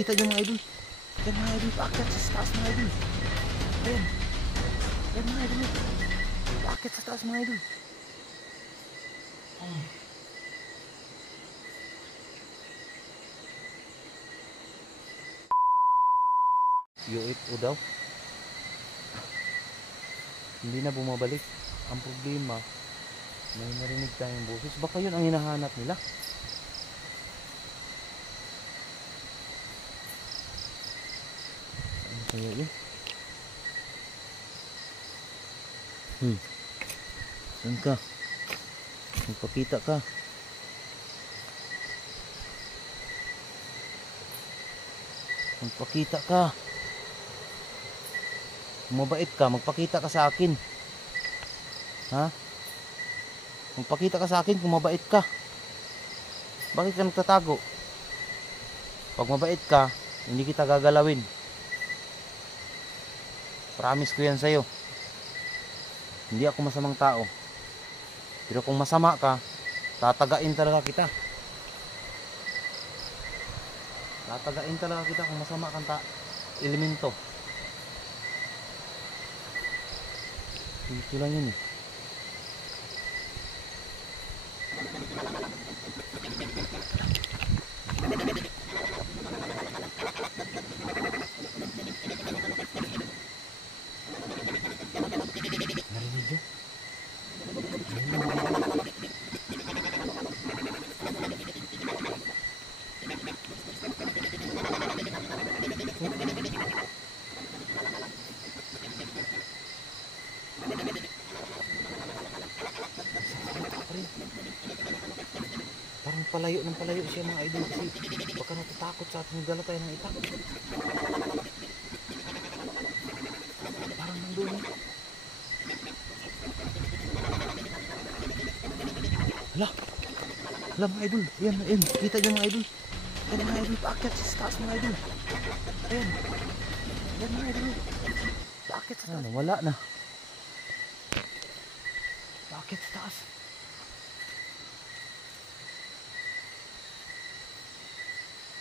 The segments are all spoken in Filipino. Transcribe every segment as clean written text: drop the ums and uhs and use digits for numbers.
kita nyo mga idol. Yan mga idol, paakyat sa taas mga idol. Ayan. Yan mga idol. Paakyat sa taas mga idol. UFO daw. Hindi na bumabalik. Ang problema, may narinig tayong boses. Baka yun ang hinahanap nila. Ano kaya yun? Saan ka? Magpakita ka. Magpakita ka. Kung mabait ka, magpakita ka sa akin. Ha? Magpakita ka sa akin kung mabait ka. Bakit ka nagtatago? Pag mabait ka, hindi kita gagalawin. Promise ko yan sa'yo. Hindi ako masamang tao. Pero kung masama ka, tatagain talaga kita. Tatagain talaga kita kung masama kang elemento. Ito lang yun eh. Narinig nyo? Parang palayo ng palayo siya mga idol kasi baka natatakot sa atin, dala tayo ng itak. Parang nandun eh. Hala mga idol, yan, kita nyo mga idol. Yan mga idol, paakyat sa taas mga idol. Ayan, yan mga idol, paakyat sa taas. Wala na. Paakyat sa taas.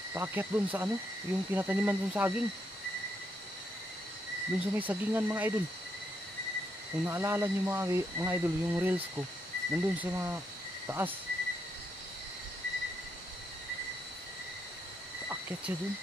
Paakyat dun sa ano, yung tinataniman dun saging. Dun sa may sagingan mga idol. Kung naalala nyo mga idol, yung reels ko, nandun sa mga taas. Paakyat siya dun.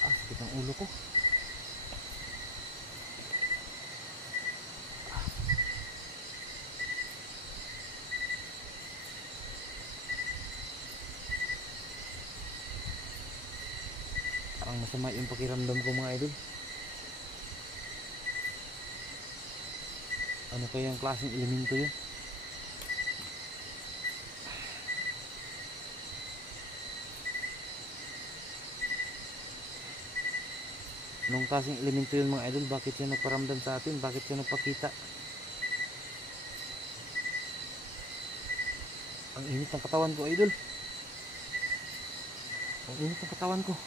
Sakit ang ulo ko. Parang masama yung pakiramdam ko mga idol. Ano kaya yung klaseng elemento yun? Anong klaseng elemento yun mga idol? Bakit siya nagparamdam sa atin? Bakit siya nagpakita? Ang init ng katawan ko idol. Ang init ng katawan ko.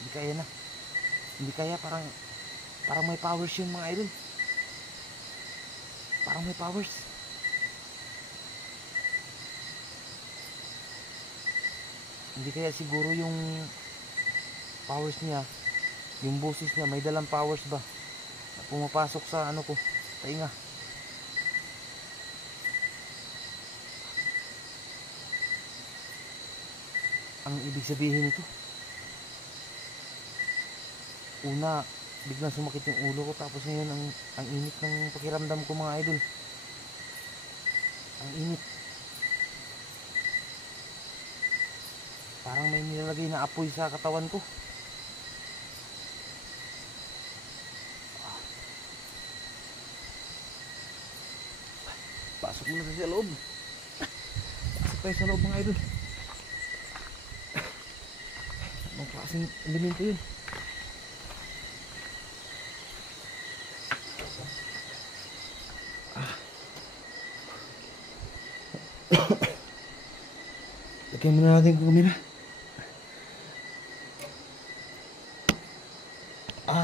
Hindi kaya na. Hindi kaya, parang may powers yun mga idol. Parang may powers. Hindi kaya siguro yung powers niya, yung boses niya, may dalang powers ba na pumapasok sa ano ko, tainga. Ang ibig sabihin nito, una, biglang sumakit yung ulo ko, tapos ngayon ang init ng pakiramdam ko mga idol. Ang init. Parang may nilalagay na apoy sa katawan ko. Pasok muna tayo sa loob. Pasok tayo sa loob mga idol. Anong klaseng elemento yun? Lagyan muna natin yung kumira.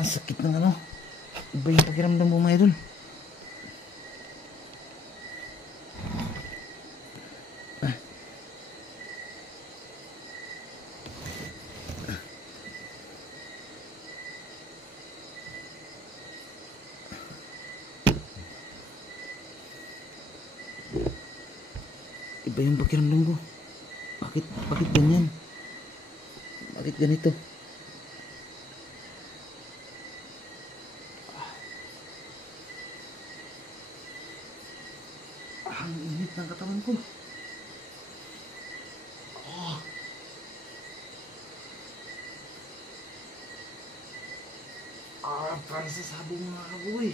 Sakit ng ano. Iba yung pakiramdam mo mga idol. Iba yung pakiramdam ko. Bakit ganyan? Bakit ganito? Ang init ng katawan ko. Parang sasabog mga kaboy.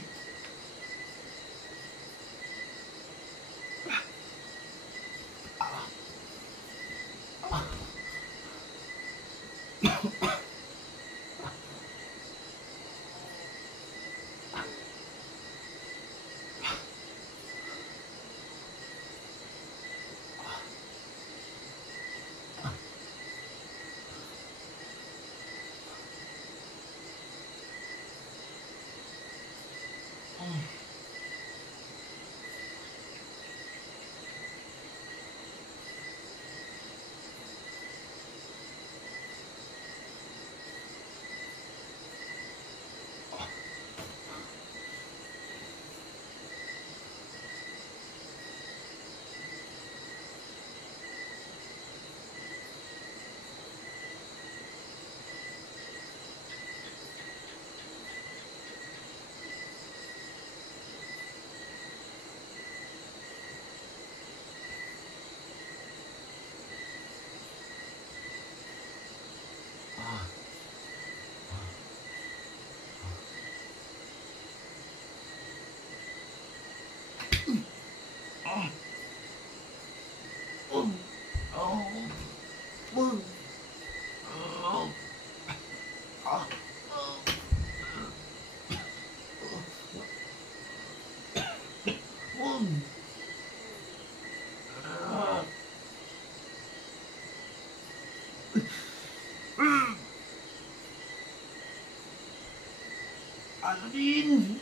Aladin!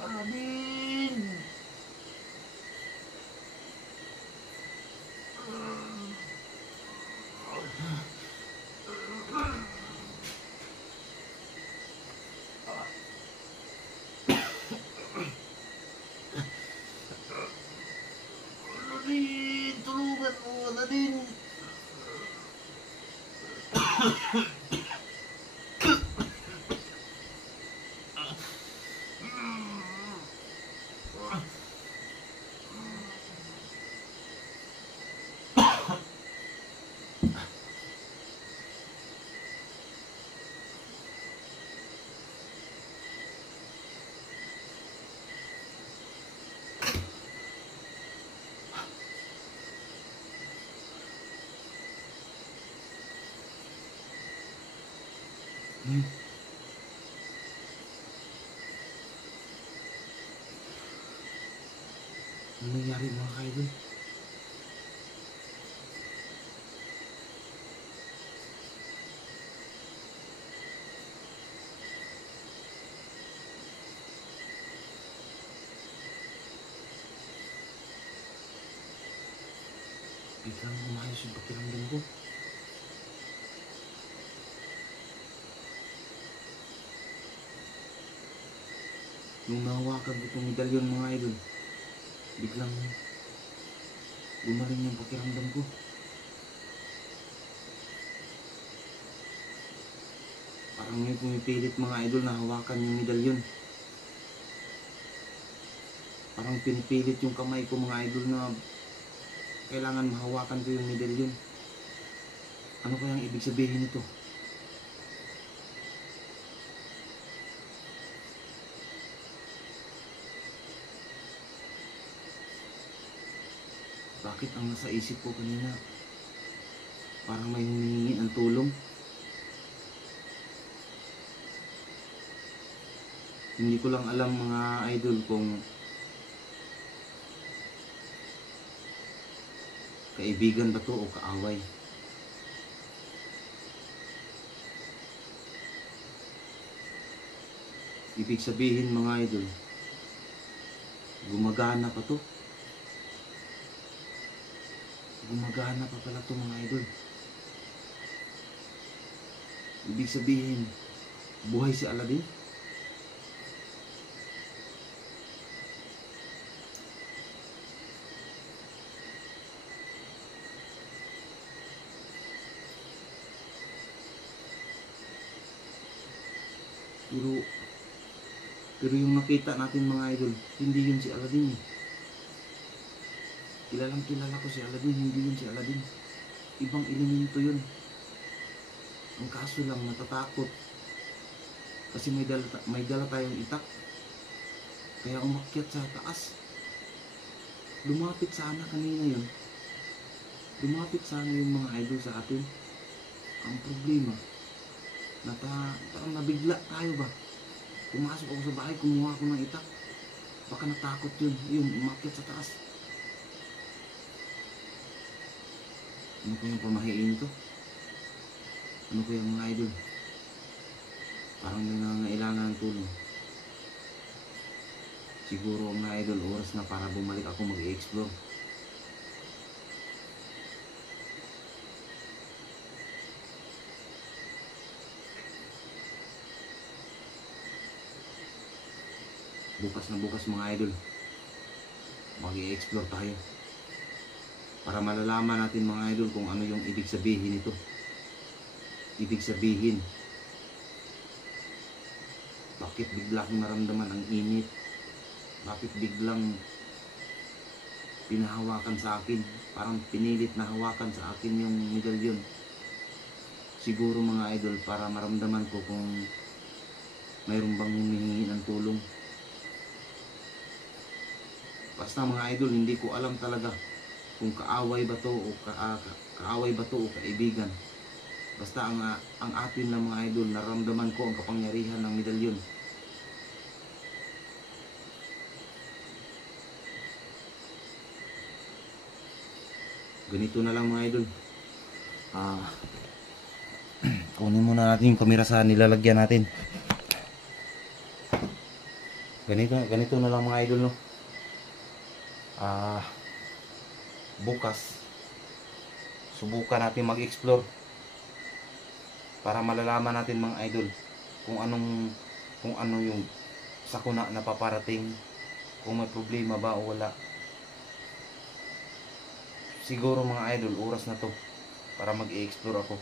Aladin! Aladin! Tulungan mo, Aladin! Ano nangyari mga kaidol? Biglang umayos yung pakiramdam ko. Nung nahawakan ko itong medalyon mga idol, biglang gumaling yung pakiramdam ko. Parang may pumipilit mga idol na hawakan yung medalyon. Parang pinipilit yung kamay ko mga idol na kailangan mahawakan ko yung medalyon. Ano kayang ibig sabihin nito? Bakit ang nasa isip ko kanina? Parang may humihingi ng tulong. Hindi ko lang alam mga idol kung kaibigan ba to o kaaway. Ibig sabihin mga idol, gumagana pa to. Gumagana pa pala to mga idol. Ibig sabihin, buhay si Aladdin. Pero yung nakita natin mga idol, hindi yun si Aladdin. Kilalang kilala ko si Aladdin, hindi yun si Aladdin. Ibang elemento yun. Ang kaso lang natatakot. Kasi may dala tayong itak. Kaya umakyat sa taas. Lumapit sana kanina yun. Lumapit sana yung mga idol sa atin. Ang problema, parang nabigla tayo ba? Pumasok ako sa bahay, kumuha ako ng itak. Baka natakot yun. Yun, umakyat sa taas. Ano kayang pamahiin to? Ano kayang mga idol? Parang may nangangailangan ng tulong. Siguro mga idol, oras na para bumalik ako mag-i-explore. Bukas na bukas mga idol, mag-i-explore tayo. Para malalaman natin mga idol kung ano yung ibig sabihin nito. Ibig sabihin, bakit bigla kong naramdaman ang init? Bakit biglang pinahawakan sa akin? Parang pinilit na hawakan sa akin yung medalyon. Siguro mga idol, para maramdaman ko kung mayroon bang humihingi ng tulong. Basta mga idol, hindi ko alam talaga kung kaaway ba to o kaaway ba to o kaibigan. Basta ang atin lang mga idol, naramdaman ko ang kapangyarihan ng medalyon. Ganito na lang mga idol. Kunin muna natin yung kamera sa nilalagyan natin. Ganito na lang mga idol, no. Bukas subukan natin mag-explore para malalaman natin mga idol kung ano yung sakuna na paparating, kung may problema ba o wala. Siguro mga idol, oras na to para mag-explore ako.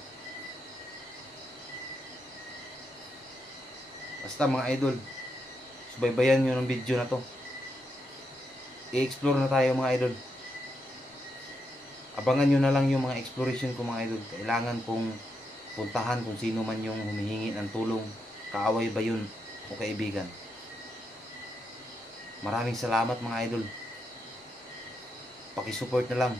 Basta mga idol, subaybayan nyo ng video na to. I-explore na tayo mga idol. Abangan nyo na lang yung mga exploration ko mga idol. Kailangan kong puntahan kung sino man yung humihingi ng tulong. Kaaway ba yun o kaibigan. Maraming salamat mga idol. Pakisupport na lang.